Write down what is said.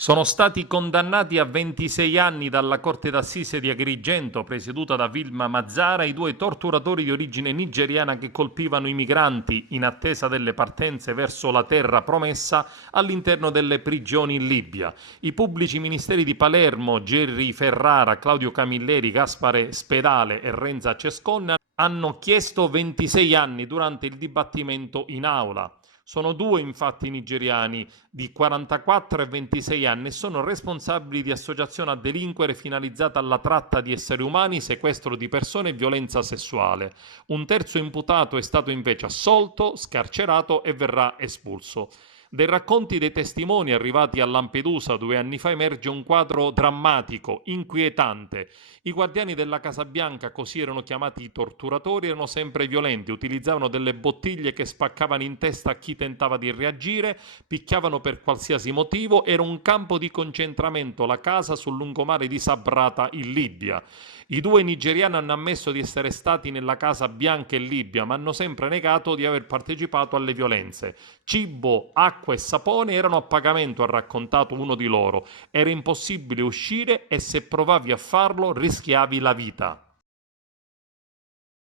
Sono stati condannati a 26 anni dalla Corte d'Assise di Agrigento, presieduta da Vilma Mazzara, i due torturatori di origine nigeriana che colpivano i migranti in attesa delle partenze verso la terra promessa all'interno delle prigioni in Libia. I pubblici ministeri di Palermo, Gerry Ferrara, Claudio Camilleri, Gaspare Spedale e Renza Cesconna hanno chiesto 26 anni durante il dibattimento in aula. Sono due infatti nigeriani di 44 e 26 anni e sono responsabili di associazione a delinquere finalizzata alla tratta di esseri umani, sequestro di persone e violenza sessuale. Un terzo imputato è stato invece assolto, scarcerato e verrà espulso. Dai racconti dei testimoni arrivati a Lampedusa 2 anni fa emerge un quadro drammatico, inquietante. I guardiani della Casa Bianca, così erano chiamati i torturatori, erano sempre violenti, utilizzavano delle bottiglie che spaccavano in testa a chi tentava di reagire, picchiavano per qualsiasi motivo, era un campo di concentramento la casa sul lungomare di Sabrata in Libia. I due nigeriani hanno ammesso di essere stati nella Casa Bianca in Libia, ma hanno sempre negato di aver partecipato alle violenze. Cibo, acqua e sapone erano a pagamento, ha raccontato uno di loro. Era impossibile uscire e se provavi a farlo rischiavi la vita.